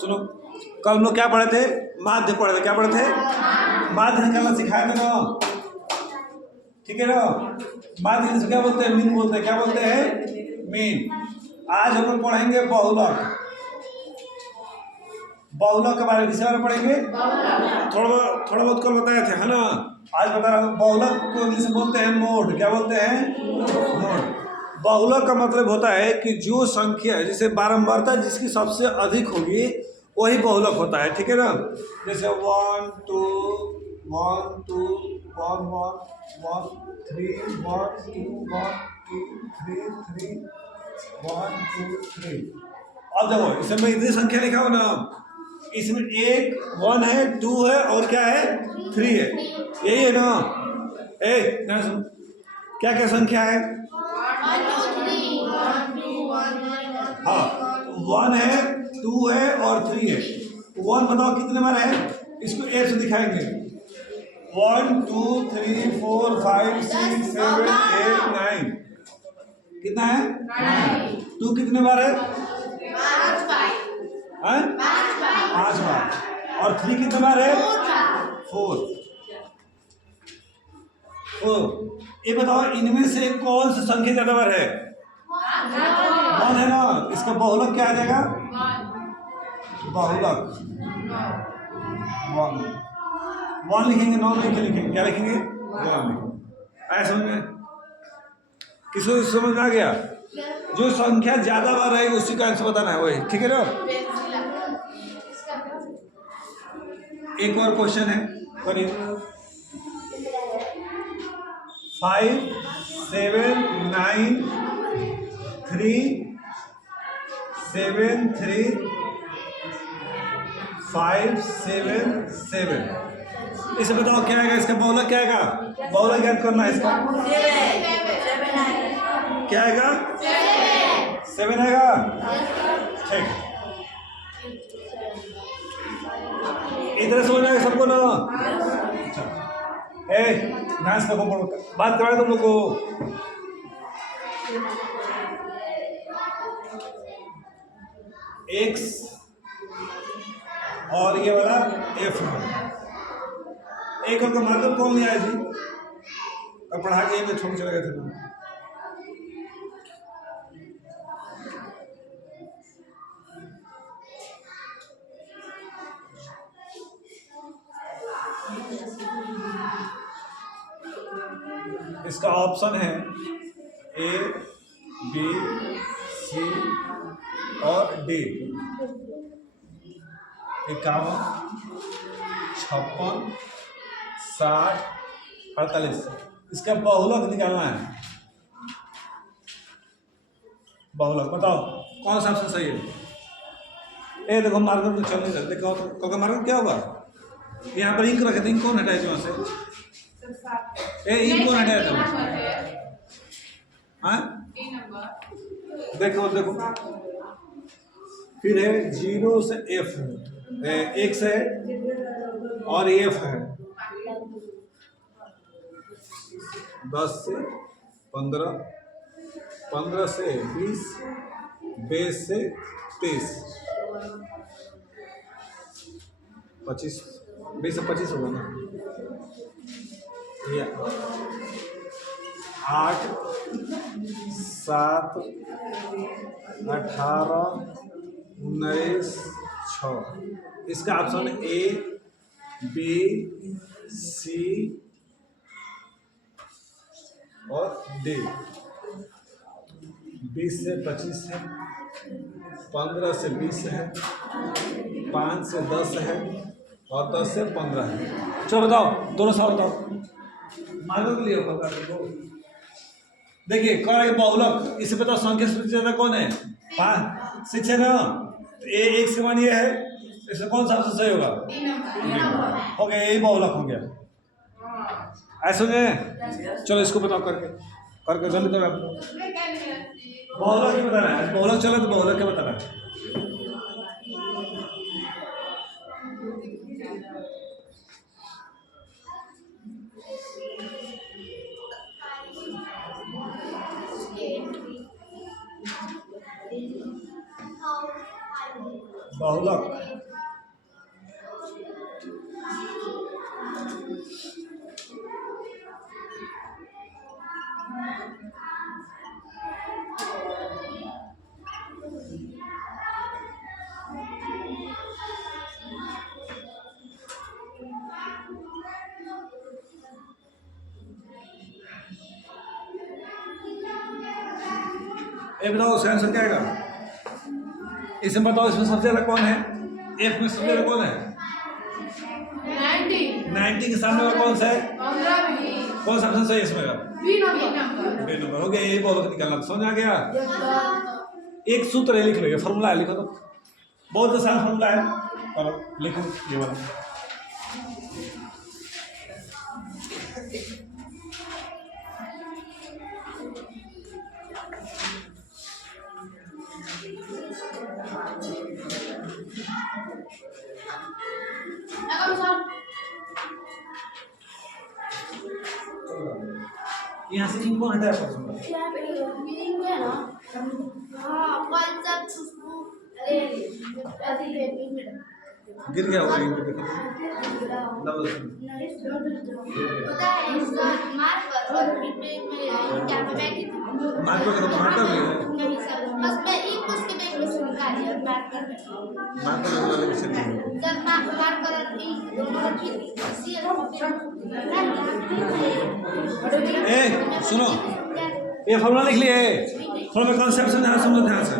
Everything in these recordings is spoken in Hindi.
सुनो, कल हम लोग क्या पढ़े थे? माध्य पढ़े थे। क्या पढ़े थे? माध्य निकालना सिखाए थे ना, ठीक है ना। माध्य से क्या बोलते हैं? मीन बोलते हैं। क्या बोलते हैं? मीन। आज हम लोग पढ़ेंगे बहुलक। बहुलक के बारे में किस बारे में पढ़ेंगे? थोड़ा बहुत कल बताए थे, है ना। आज बता रहा हूँ। बहुलक को इंग्लिश में बोलते हैं मोड। क्या बोलते हैं? मोड। बहुलक का मतलब होता है कि जो संख्या है, जैसे बारंबारता जिसकी सबसे अधिक होगी वही बहुलक होता है, ठीक है ना। जैसे 1 2 1 2 1 1 1 3 1 2 1 2 3 3 1 2 3। अब देखो इसमें इतनी संख्या लिखा हो ना, इसमें 1 है, 2 है और क्या है? 3 है। यही है ना। क्या क्या संख्या है? हाँ, 1 है, 2 है और 3 है। 1 बताओ कितने बार है? इसको 8 से दिखाएंगे। 1 2 3 4 5 6 7 8 9। कितना है? 2 कितने बार है? 5 बार। और 3 कितने बार है? 4। ये बताओ इनमें से कौन सी संख्या ज्यादा बार है? 1 है ना। इसका बहुलक क्या आ जाएगा? बहुलक 1 लिखेंगे, 9 नहीं लिखेंगे। क्या लिखेंगे? 1 लिखेंगे। ऐसा समझ में? किसी समझ में आ गया? जो संख्या ज्यादा बार रहेगी उसी का आंसर बताना है, वही, ठीक है ना। एक और क्वेश्चन है, करिए। 5 7 9 3 7 3 5 7 7। इसे बताओ क्या आएगा? इसका बहुलक क्या आएगा? बहुलक याद करना है इसका। क्या आएगा? 7 आएगा। ठीक, इधर समझ आएगा सबको ना। ध्यान से बात करा तुम लोग को। X और ये वाला F है। एक और का मतलब कौन लिया है जी? अब पढ़ा के में छोड़ चले गए थे तुम। इसका ऑप्शन है A B C और D। 51 56 60 48। इसका बहुलक निकालना है। बहुलक बताओ कौन सा ऑप्शन सही है? देखो मार्कर तो चल नहीं सकते। देखो मार्कर क्या होगा? यहाँ पर इंक रखे थे, इंक कौन हटाए थे वहां से? इंक कौन हटाया था? हाँ, देखो देखो, फिर है 0 से F है, X है और F है। 10 से 15, 15 से 20, 20 से 30, 25, 20 से 25 होगा ना। 8 7 18 19 6। इसका ऑप्शन A B C और D। 20 से 25 है, 15 से 20 है, 5 से 10 है और 10 से 15 है। चलो बताओ, दोनों सवाल बताओ। मार्गों के लिए देखिए कौन बहुलक, इसे बताओ संख्या सबसे ज्यादा कौन है? 5 6 है ना। ए एक से मान ये है, इसमें कौन सा सबसे सही होगा? हो गया, यही बहुलक हो गया। ऐसे में चलो इसको बताओ करके करके जल्दी करो। बहुलक ही बताना है। बहुलक चलो तो बहुलक क्या बताना है? बहुलक। ये बताओ उसका आंसर क्या आएगा? इसमें बताओ, इसमें सबसे ज्यादा कौन है? एफ में सबसे ज्यादा कौन है? 90 के सामने वाला कौन सा है? कौन सा ऑप्शन सही है इसमें? B number. हो गया, यही बोलो निकालना। समझ आ गया? एक सूत्र है, लिख लो, ये फॉर्मूला है, लिखो तो। बहुत आसान फॉर्मूला है, चलो लिखो ये वाला। यहाँ से इनको हटाया गिर गया होगा इनको, देखो मार्कर करो, मार्कर भी है, बस मैं एक उसके बैग में से निकाल लिया और मार्कर वाले विषय में। जब मार्कर और इंक दोनों रखी थी इसी ए सुनो, ये फॉर्मूला लिख लिए, फॉर्मूला कॉन्सेप्ट समझा, समझो ध्यान से।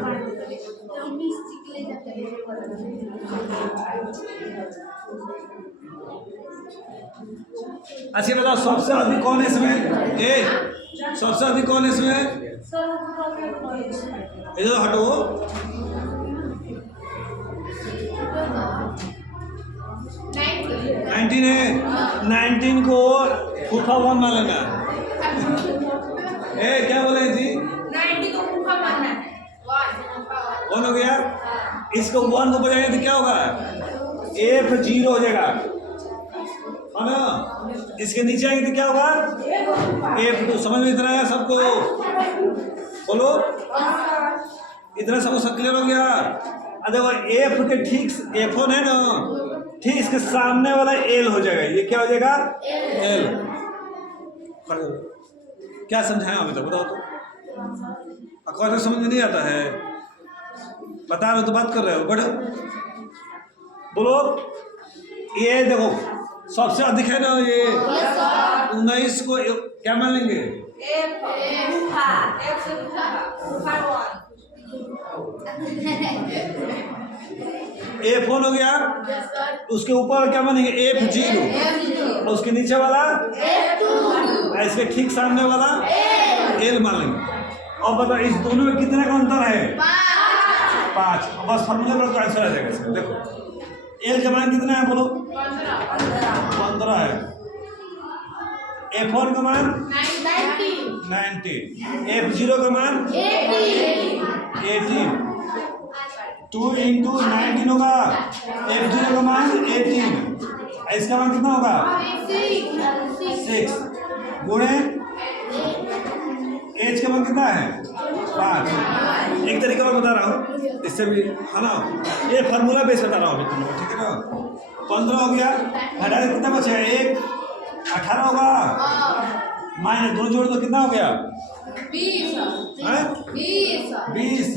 अच्छा बताओ, सबसे अधिक कौन है इसमें? ए सबसे अधिक कौन है इसमें? इधर हटो, 19 है। 19 को फूफा 1 मान लेना। ए क्या बोले जी? 90 को फूफा मानना है। 1 हो गया। इसको 1 को बजाएंगे तो क्या होगा? F0 हो जाएगा, है ना? इसके नीचे आएंगे तो क्या होगा? F2। समझ में इतना है सबको? बोलो, इतना सबको सब क्लियर हो गया? देखो F के ठीक F1 है ना, ठीक इसके सामने वाला L हो जाएगा। ये क्या हो जाएगा? L। क्या समझाएं अभी तक? बताओ तो। अखबार समझ में नहीं आता है? बता रहे हो तो बात कर रहे हो, बढ़ो बोलो। ये देखो सबसे अधिक है ना, ये 19 को क्या मान लेंगे? F1 हो गया। उसके ऊपर क्या मानेंगे? F0। और उसके नीचे वाला F2। इसके ठीक सामने वाला L मान लेंगे। और बताओ इस दोनों में कितने का अंतर है? 5। बस फॉर्मूला पर आंसर आ जाएगा इसमें। देखो L का मान कितना है बोलो? 15 है। F1 का मान 90। F0 का मान 18। 2 into 19 होगा। F0 का मान 18। इसका मान कितना होगा? 6 गुणे H का मान कितना है? 5। एक तरीका मैं बता रहा हूँ, इससे भी है ना, ये फार्मूला बेस बता रहा हूँ अभी तुम लोग, ठीक है ना? 15 हो गया, घटा कितना बचा? 1 18 होगा, माइनस दोनों जोड़ तो कितना हो गया? 20।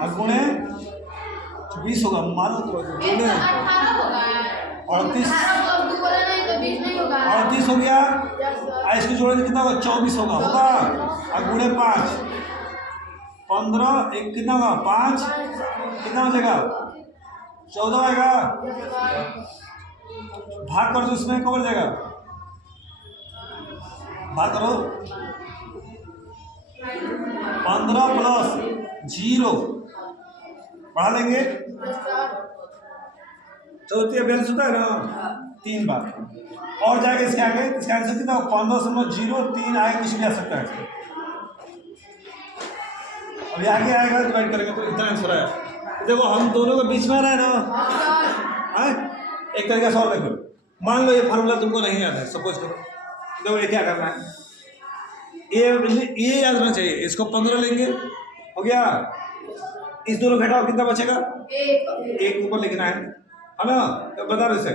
अब गुणे 20 होगा, मानो तो 38 हो गया। इसको जोड़े कितना होगा? 24 होगा। अब गुणे 5, 15 एक कितना होगा? 5 कितना हो जाएगा? 14 आएगा। भाग कर दो, इसमें कवर जाएगा, भाग करो। 15 प्लस 0 बढ़ा लेंगे, चौथी बैलेंस होता है ना 3 बार और जाएगा इसके आगे। इसका आंसर कितना? 15.03 आगे, कुछ भी आ सकता है। अभी आगे आएगा डिवाइड करेंगे तो इतना आंसर आया। देखो हम दोनों के बीच में आ रहा है ना, एक तरीका से और देखो। मान लो ये फार्मूला तुमको नहीं याद है, सपोज करो। देखो ये क्या करना है, ये याद रहना चाहिए। इसको 15 लेंगे, हो गया। इस दोनों घटाओ कितना बचेगा? एक एक ऊपर लिखना है ना? तो बता दो इसे।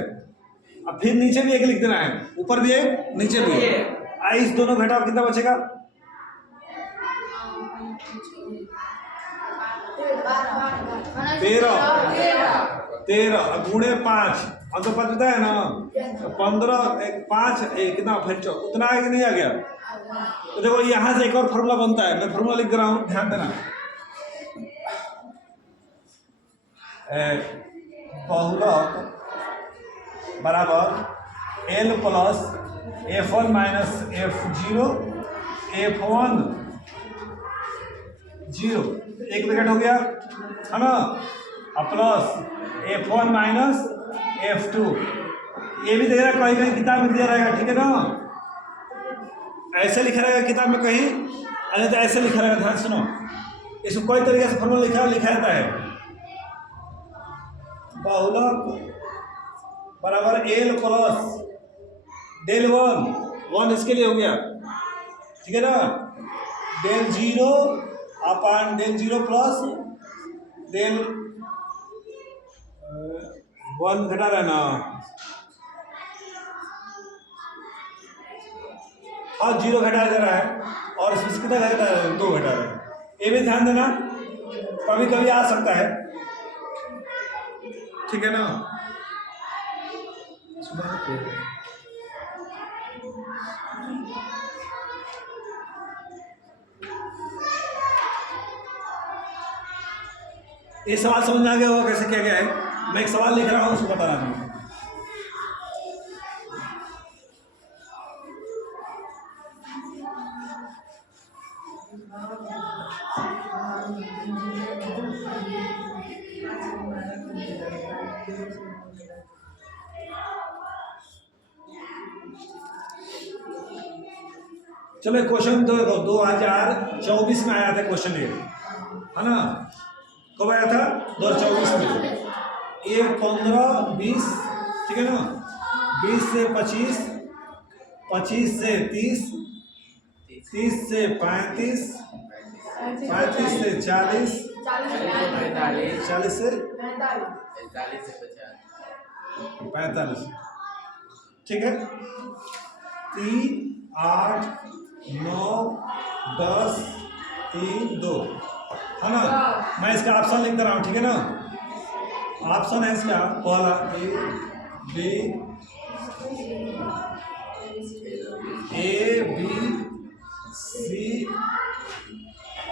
अब फिर नीचे भी एक लिख देना है, ऊपर भी एक नीचे भी एक। इस दोनों घटाओ कितना बचेगा? 13 गुणे 5 और तो 5 होता है ना, तो 15 एक 5 एक कितना फिर उतना है कि नहीं आ गया? तो देखो यहाँ से एक और फॉर्मूला बनता है, मैं फॉर्मूला लिख रहा हूँ, ध्यान देना। बहुलक बराबर L plus F1 minus F0 F1 0 एक ब्रैकेट हो गया है ना, और प्लस F1 माइनस F2। ये भी दे रहा कहीं कहीं किताब में दिया रहेगा, ठीक है ना? ऐसे लिखा रहेगा किताब में कहीं, अरे तो ऐसे लिखा रहेगा। ध्यान सुनो, इसको कोई तरीके से फॉर्मूला लिखा जाता है। बहुलक बराबर L प्लस डेल 1 इसके लिए हो गया, ठीक है ना? Del 0 upon del 0 plus del 1 घटा रहा है ना, और 0 घटाया जा रहा है, और इसमें कितना घटा रहा है? 2 घटा रहा है। ये भी ध्यान देना, कभी कभी आ सकता है, ठीक है ना? ये सवाल समझ में आ गया होगा कैसे क्या गया है? मैं एक सवाल लिख रहा हूँ, उसको बता रहा हूँ। चलो क्वेश्चन 2024 में आया था क्वेश्चन, ये है ना? कब आया था? 2024 में। ये 15 20, ठीक है ना? 20 से 25, 25 से 30, 30 से 35, 35 से 40, 40 से 45, ठीक है? 3 8 9 10 3 2, है ना? मैं इसका ऑप्शन लिख दे रहा हूँ, ठीक है ना? ऑप्शन है इसका पहला ए बी सी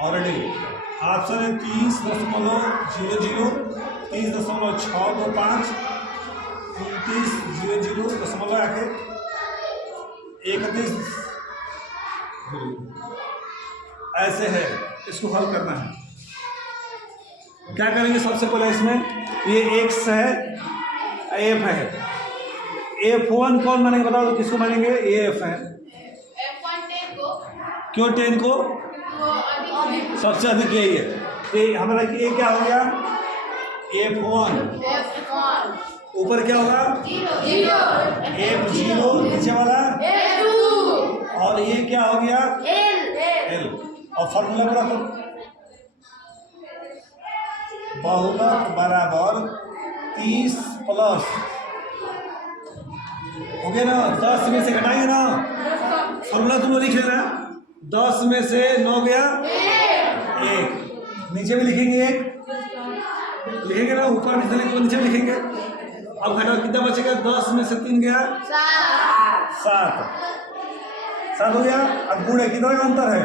और डी। ऑप्शन है 30.00, 30.625, 29.00 दशमलव आके 31, ऐसे है। इसको हल करना है, क्या करेंगे? सबसे पहले इसमें ये x है, f है, f1 कौन मानेंगे बताओ? तो किसको मानेंगे? ये f है। F1 10 को, क्यों 10 को? सबसे अधिक यही है। तो हमारा ये क्या हो गया? f1 ऊपर क्या होगा? 0 f0 नीचे वाला f2, और ये क्या हो गया? l। और फॉर्मूला पूरा तो बहुलक बराबर 30 प्लस हो गया ना, 10 में से घटाएंगे ना, फॉर्मूला तुम लिख लेना। 10 में से 9 गया 1, नीचे भी लिखेंगे 1, लिखेंगे ना, ऊपर भी लिखेंगे, नीचे भी लिखेंगे। अब घटाओ कितना बचेगा? 10 में से 3 गया 7 हो गया। अब गुणे कितना का अंतर है?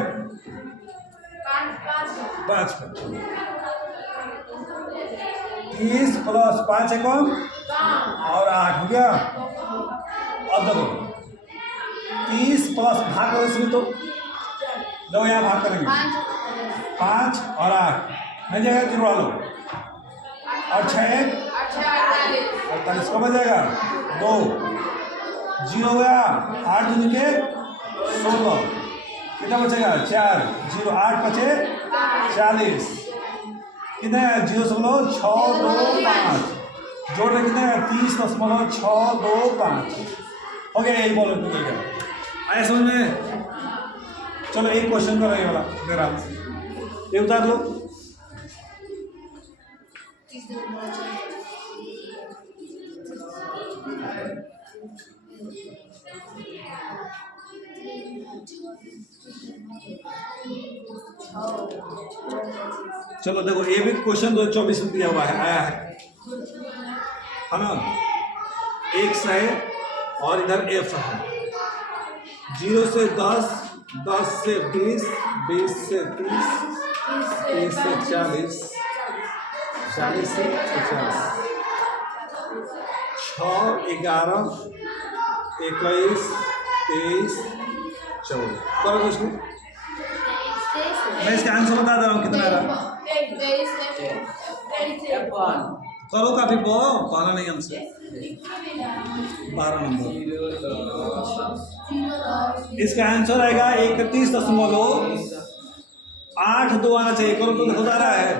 5 का। 30 प्लस 5 है कौन? और 8 हो गया। अब देखो 30 प्लस भाग करो इसमें, तो दो यहाँ भाग करेंगे, 5 और 8 नहीं जाएगा, जुड़वा लो, और 6 48 कब आ जाएगा? 2 0 हो गया, 8 दूनी के 16, कितना बचेगा? 4 0 8 बचे 40, कितना है? 0.625 जोड़ रहे कितना है? 30.625 हो गया। यही बोलो निकल गया। आया समझ में? चलो एक क्वेश्चन करो, ये वाला दे रहा हूँ, ये बता दो चलो देखो ये भी क्वेश्चन 2024 में दिया हुआ है, आया है ना। एक्स है और इधर एफ है। 0 से 10, 10 से 20, 20 से 30, 30 से 40, 40 से 50, 6, 11, 21, 23, 14। करो उसको, मैं इसका आंसर बता दे रहा हूँ कितना रहा। करो काफी पढ़ा नहीं हमसे। 12 नंबर इसका आंसर आएगा 31.82 आना चाहिए। करो तो हो जा रहा है।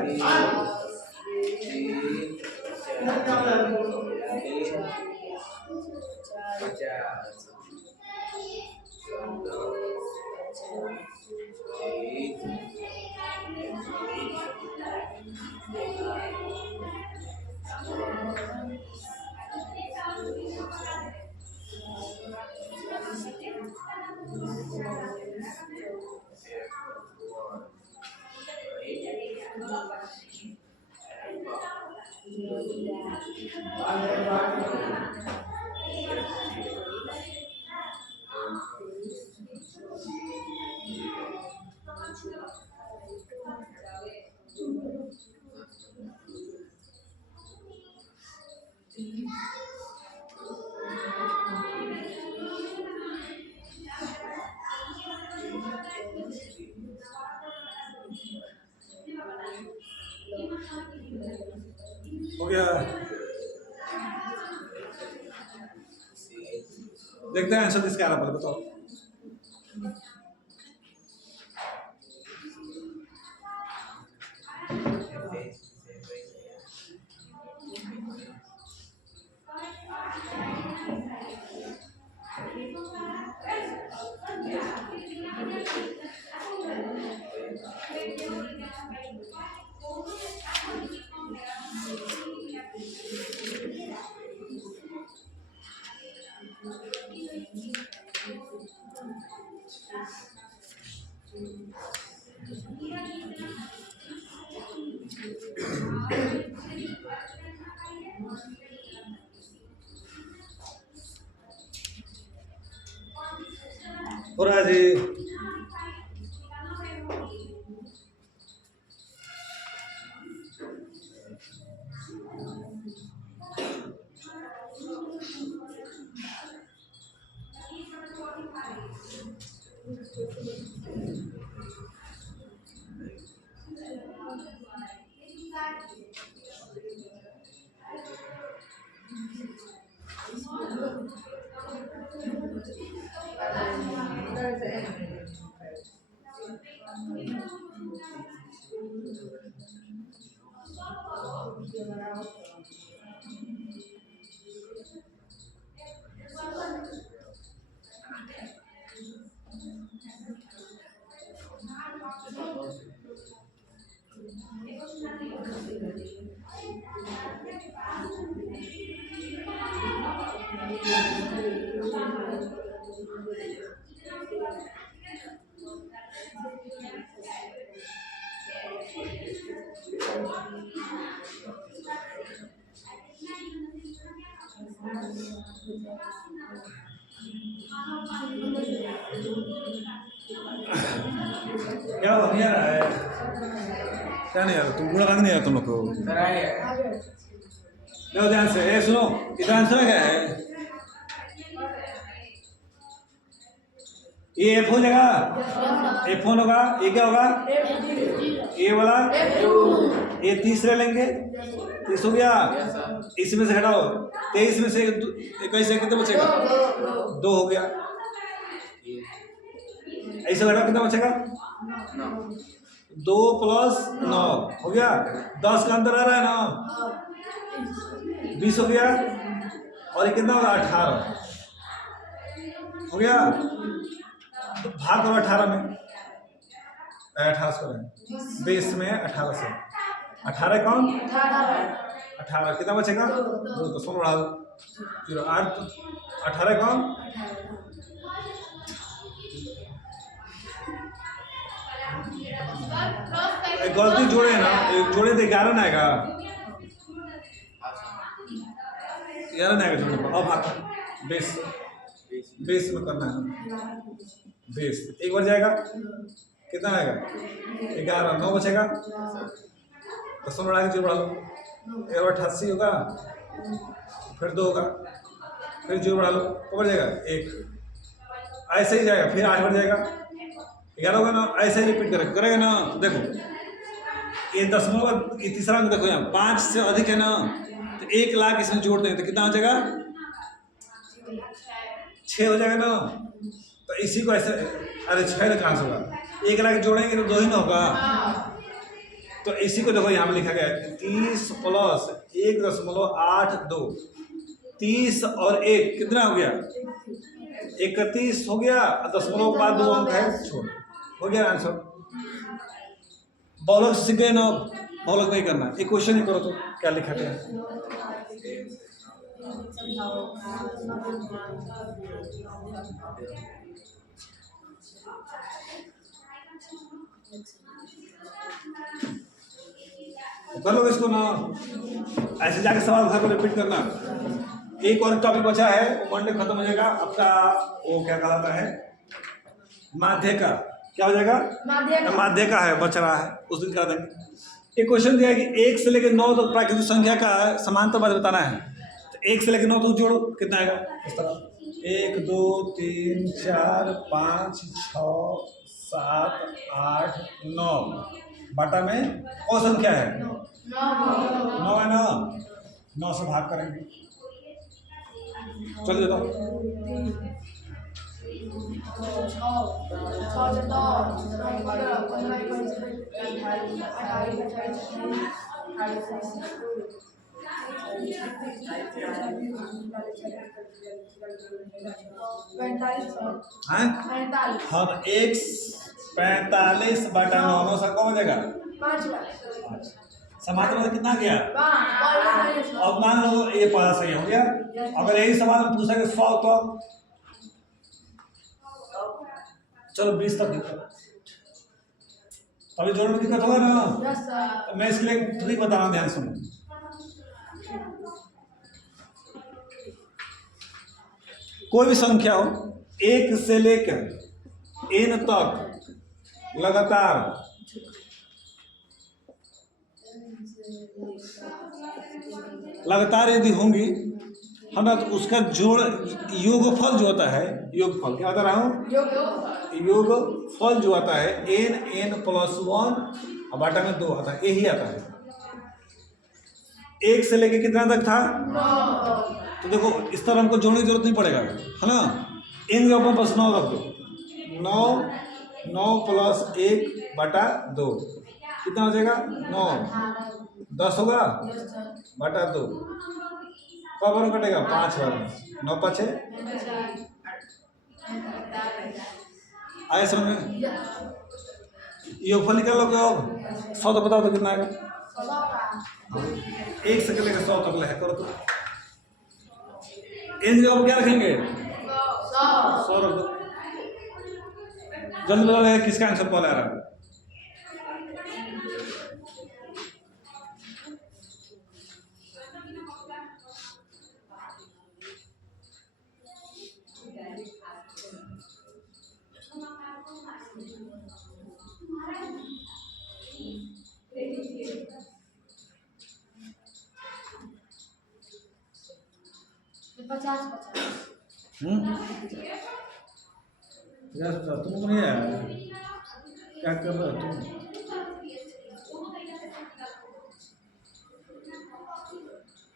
हो गया, देखते हैं आंसर किसका आ रहा है, बताओ। हो रहा है जी। क्या हो नहीं आ रहा है? क्या नहीं आ रहा? तुम पूरा रंग नहीं आ रहा तुम लोग को? देखो ध्यान से, ए सुनो, इसका आंसर क्या है? ये एफ हो जाएगा, F1 होगा, ये क्या होगा? ये वाला, ये तीसरे लेंगे, 30 हो गया। इसमें से हटाओ, 23 में से 21 से कितना बचेगा? 2 हो गया। ऐसे हटाओ, कितना बचेगा? 2 + 9 हो गया। 10 का अंदर आ रहा है ना, 20 हो गया। और ये कितना होगा? 18 हो गया। तो भाग करो 18 में, 18 से 20 में 18 से 18 कौन 18 कितना बचेगा 2 दशमलव बढ़ा दो 0 8 18 कौन गलती जोड़े ना जोड़े तो 11 ना आएगा 11 ना आएगा जोड़ने पर अब आता 20 में करना है 20 एक बार जाएगा कितना आएगा 11 9 बचेगा दशमलव बढ़ा के 0 बढ़ा लो 88 होगा फिर 2 होगा फिर 0 बढ़ा लो तो बढ़ जाएगा 1 ऐसे ही जाएगा फिर 8 बढ़ जाएगा 11 होगा ना ऐसे ही रिपीट करेगा ना देखो ये दशमलव ये तीसरा अंक देखो यहाँ 5 से अधिक है ना तो 1 लाख इसमें जोड़ देंगे तो कितना हो जाएगा 6 हो जाएगा ना तो इसी को ऐसे अरे 6 कहाँ से होगा 1 लाख जोड़ेंगे तो 2 ही ना होगा तो इसी को देखो यहाँ में लिखा गया है 30 प्लस 1.82 30 और 1 कितना हो गया 31 हो गया दशमलव के बाद 2 अंक है छोड़ हो गया आंसर बहुलक सीख गए ना बहुलक नहीं करना एक क्वेश्चन ही करो तो क्या लिखा गया कर लो इसको ना ऐसे जाके सवाल घर पर रिपीट करना एक और टॉपिक बचा है मंडे खत्म हो जाएगा आपका वो क्या कहलाता है माध्य का क्या हो जाएगा माध्य का है बच रहा है उस दिन करा देंगे एक क्वेश्चन दिया है कि 1 से लेकर 9 तक प्राकृतिक संख्या का समांतर बाद बताना है तो 1 से लेकर 9 तक जोड़ो कितना आएगा इस तरह 1 2 3 4 5 6 7 8 9 बाटा में कौन संख्या है 9 है ना 9 से भाग करेंगे चलिए बताओ हाँ 45 बटा 9 से कौन बचेगा 5 समांतर में कितना गया अब मान लो ये पता सही हो गया अगर यही सवाल पूछेंगे 100 तो चलो 20 तक अभी जोड़ने में दिक्कत होगा ना तो मैं इसके लिए ट्रिक बता रहा हूँ ध्यान सुनो कोई भी संख्या हो 1 से लेकर n तक लगातार यदि होंगी है ना तो उसका जोड़ योगफल जो होता है योगफल क्या बता रहा हूँ योगफल जो आता है n + 1 और बाटा में 2 आता है यही आता है 1 से लेके कितना तक था तो देखो इस तरह हमको जोड़ने की जरूरत नहीं पड़ेगा है ना n के ऊपर बस 9 रख दो 9 + 1 बटा 2 कितना हो जाएगा 9 10 होगा बटा 2 कब बार कटेगा 5 बार 9 5 आए समझ में योगफल निकाल लोगे अब 100 तो बताओ तो कितना आएगा 1 से लेकर 100 तक है करो तो इन जगह क्या रखेंगे 100 रख दो जल्दी बताओ किसका आंसर कॉल आ रहा है तुम नहीं है क्या कर रहे हो तुम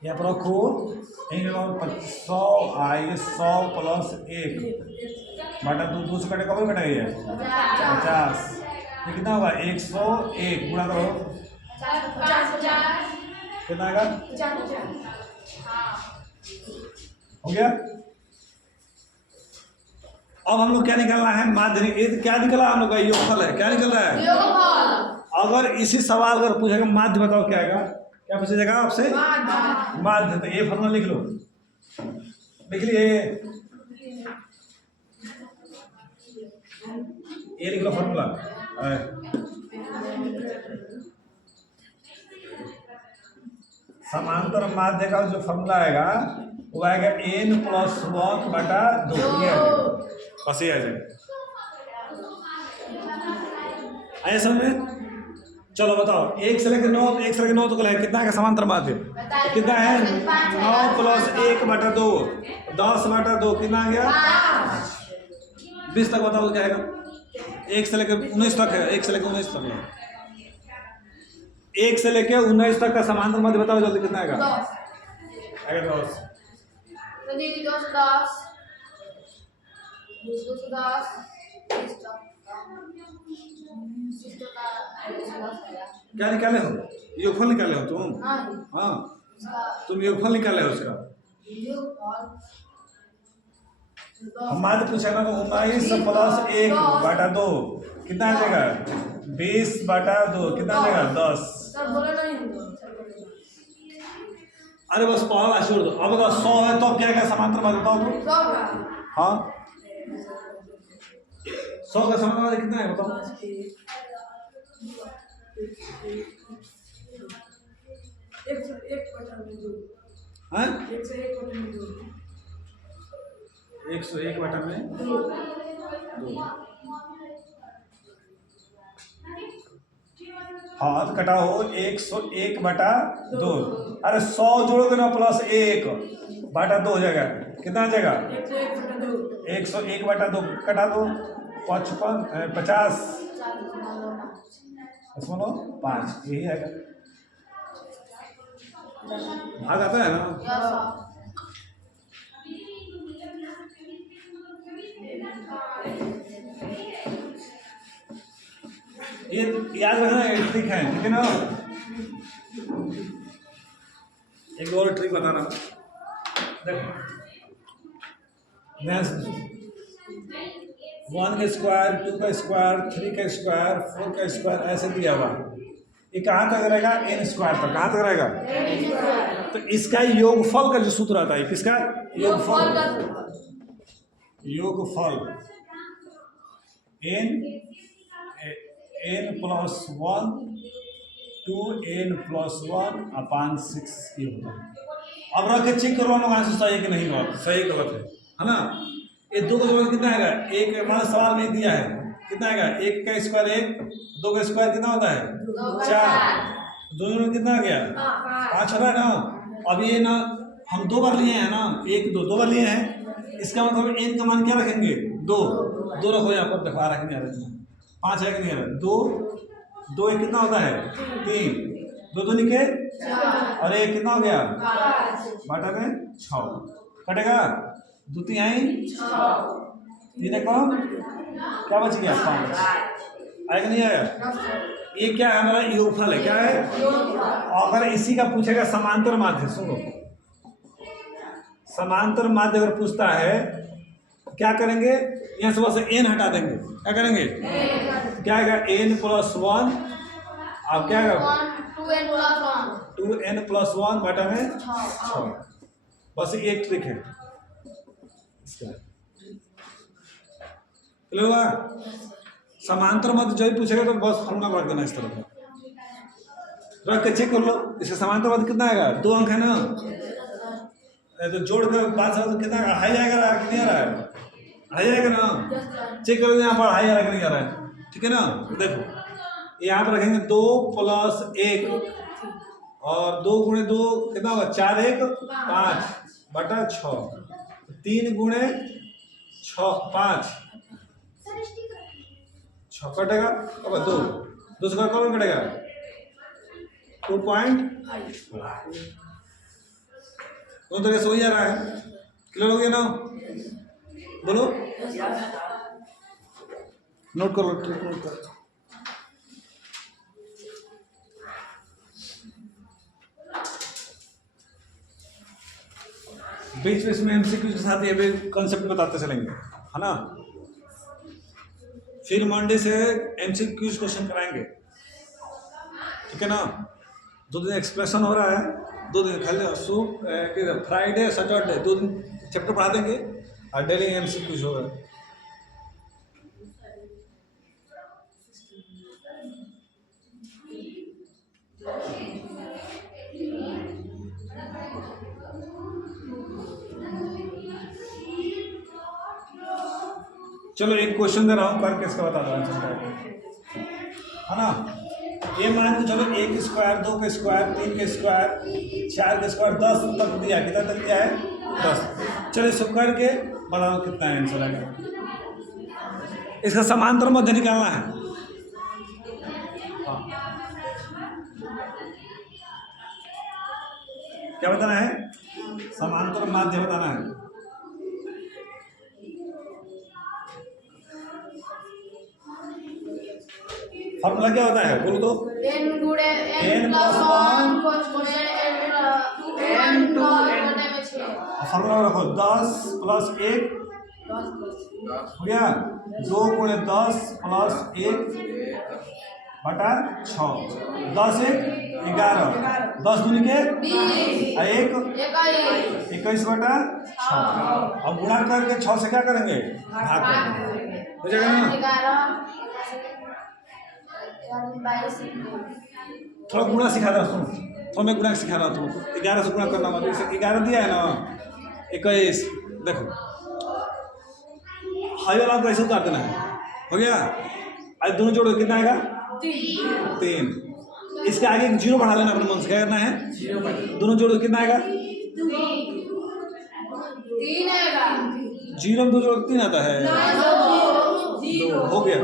यहाँ पर रखो 100 आएगी 100 + 1 बटा 2 से कटे कब कटा गया 50 ये कितना होगा 101 गुणा करो कितना आएगा हो गया अब हम लोग क्या निकालना है माध्यमिक क्या निकला हम लोग का योगफल है क्या निकल रहा है अगर इसी सवाल अगर पूछेगा माध्य बताओ क्या आएगा, क्या पूछा जाएगा आपसे? माध्य। तो ये फॉर्मूला लिख लो, लिख लिए, ये लिख लो फॉर्मूला। समांतर माध्य का जो फॉर्मूला आएगा वो आएगा n+1/2। ये आ जाएगा, बस ये आ जाएगा। आया समझ में? चलो बताओ, 1 से लेकर 9, 1 से लेकर 9 तक है, कितना है समांतर माध्य? कितना है? 9 + 1/2, 10/2, कितना आ गया? 20 तक बताओ क्या आएगा? 1 से लेकर 19 तक है, 1 से लेकर 19 तक है, 1 से लेकर 19 तक का समांतर माध्य बताओ जल्दी, कितना आएगा? 10 आएगा 10। तो दीदी 2 से 10, 2 से 10, 20 तक क्या निकाले हो? योगफल निकाले हो तुम? हाँ, तुम योगफल निकाले हो उसका। हमारे पूछा ना, 19 + 1/2 कितना आ जाएगा? 20/2 कितना आ जाएगा? 10। अरे बस पहला छोड़ दो, अब अगर 100 है तो क्या क्या समांतर माध्य बताओ तो? हाँ, 100 का समांतर माध्य कितना है बताओ? 101/2। हाँ, 101/2। 101/2। हाँ, तो कटाओ 101/2। अरे 100 जोड़ोगे ना +1/2 हो जाएगा, कितना आ जाएगा? 101/2 कटा दो, 55 50 5, यही आएगा। भाग आता है ना? ये याद रखना, ये ट्रिक है, ठीक है ना? एक और ट्रिक बताना, देखो 1 का स्क्वायर, 2 का स्क्वायर, 3 का स्क्वायर, 4 का स्क्वायर ऐसे दिया हुआ, ये कहाँ तक रहेगा? n स्क्वायर तक। कहाँ तक रहेगा? तो इसका योगफल का जो सूत्र आता है, किसका? योगफल n+1 2n+1/6 ये होता है। अब रख के चेक करो लोग आंसर सही है कि नहीं, सही गलत है ना? ये 2 का स्क्वायर कितना आएगा? एक हमारा सवाल में दिया है, कितना आएगा? 1 का स्क्वायर 1, 2 का स्क्वायर कितना होता है? 4। दोनों में कितना आ गया? 5 हो रहा है ना? अब ये ना हम 2 बार लिए हैं ना, 1 2 बार लिए हैं, इसका मतलब n का मान क्या रखेंगे? 2 रखो यहाँ पर, दिखा रखेंगे 5 है कि नहीं है? 2 1 कितना होता है? 3, 2 निके और 1 कितना हो गया? 5 में 6 कटेगा, 2 3 आई 3 कम, क्या बच गया? 5 आएगा नहीं आएगा? ये क्या है? हमारा योगफल है। क्या है? अगर इसी का पूछेगा समांतर माध्य, सुनो, समांतर माध्य अगर पूछता है क्या करेंगे? यहाँ से बस n हटा देंगे, क्या करेंगे? क्या आएगा? n+1, अब क्या आएगा? 2n+1/6। बस ये ट्रिक है इसका, क्लियर हुआ? समांतर माध्य जो भी पूछेगा तो बस फॉर्मूला रख देना इस तरह का, रख के चेक कर लो इसका समांतर माध्य कितना आएगा? 2 अंक है ना, तो जोड़ कर 5 तो कितना हाई आएगा कि नहीं आ रहा है? हाई आएगा ना? चेक करो यहाँ पर हाई आ रहा है कि नहीं आ रहा है, ठीक है ना? देखो यहाँ पर रखेंगे 2 + 1 और 2 × 2 कितना होगा? 4 1 5/6, 3 × 6 5 6 कटेगा, अब 2 से कौन कटेगा? 2.5 तो सो ही जा रहा है, क्लियर हो गया ना? बोलो, नोट करो, नोट करो। बीच में एमसीक्यू के साथ ये भी कॉन्सेप्ट बताते चलेंगे, है ना? फिर मंडे से एमसीक्यू क्वेश्चन कराएंगे। ठीक है ना। 2 दिन एक्सप्रेशन हो रहा है, 2 दिन खाली फ्राइडे सैटरडे 2 दिन चैप्टर पढ़ा देंगे और डेली MCQ होगा। चलो एक क्वेश्चन दे रहा हूँ, करके इसका बता दो आंसर क्या है ना। ये मान के चलो 1 के स्क्वायर, 2 के स्क्वायर, 3 के स्क्वायर, 4 के स्क्वायर, 10 तक दिया। कितना तक दिया है? 10। चलो इसको करके बताओ कितना आंसर आएगा। इसका समांतर मध्य निकालना है। हाँ। क्या बताना है? समांतर माध्य बताना है। फॉर्मूला क्या होता है बोलो तो? n गुणे n n + 1 गुणे n × n में 6। फॉर्मूला रखो 10 + 1 हो गया, 2 × 10 + 1 बटा 6। 10 × 1 11, 10 दूनी के 20 और 1 21 बटा 6। अब गुणा करके 6 से क्या करेंगे? भाग करेंगे। हो जाएगा ना? 22। थोड़ा गुणा सिखा रहा हूँ, थोड़ा मैं गुणा सिखा रहा हूँ तुमको। 11 से गुणा करना मतलब इसे 11 दिया है ना, 21 देखो हाई वाला को ऐसे उतार देना है। हो गया। आज दोनों जोड़ो कितना आएगा? 3। इसके आगे 0 बढ़ा लेना अपने मन से। क्या करना है? 0। दोनों जोड़ो कितना आएगा? 3 आएगा। 0 में 2 जोड़ो 3 आता है। 2 हो गया।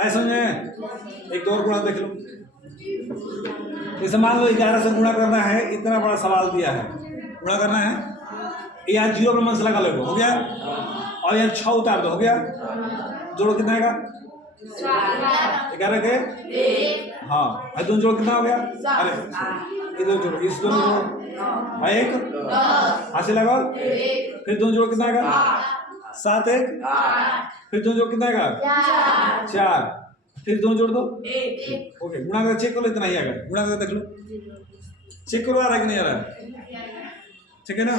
ऐसे समझे? एक और गुणा देख लो। जैसे मान लो 11 से गुणा करना है, इतना बड़ा सवाल दिया है, गुणा करना है। यहाँ 0 पर मन से लगा लो। हो गया। और यहाँ 6 उतार दो। हो गया। जोड़ो कितना आएगा? 11 के 1। हाँ, और दोनों जोड़ो कितना हो गया? अरे इधर जोड़ो, इस दोनों जोड़ो 1 10 से लगाओ। फिर दोनों जोड़ो कितना आएगा? 7 1 फिर दोनों जोड़ कितना आएगा? 4 फिर दोनों जोड़ दो 1। ओके, गुणा करके चेक करो, इतना ही आएगा। गुणा करके देख लो, चेक करो आ रहा है कि नहीं आ रहा है। ठीक है ना?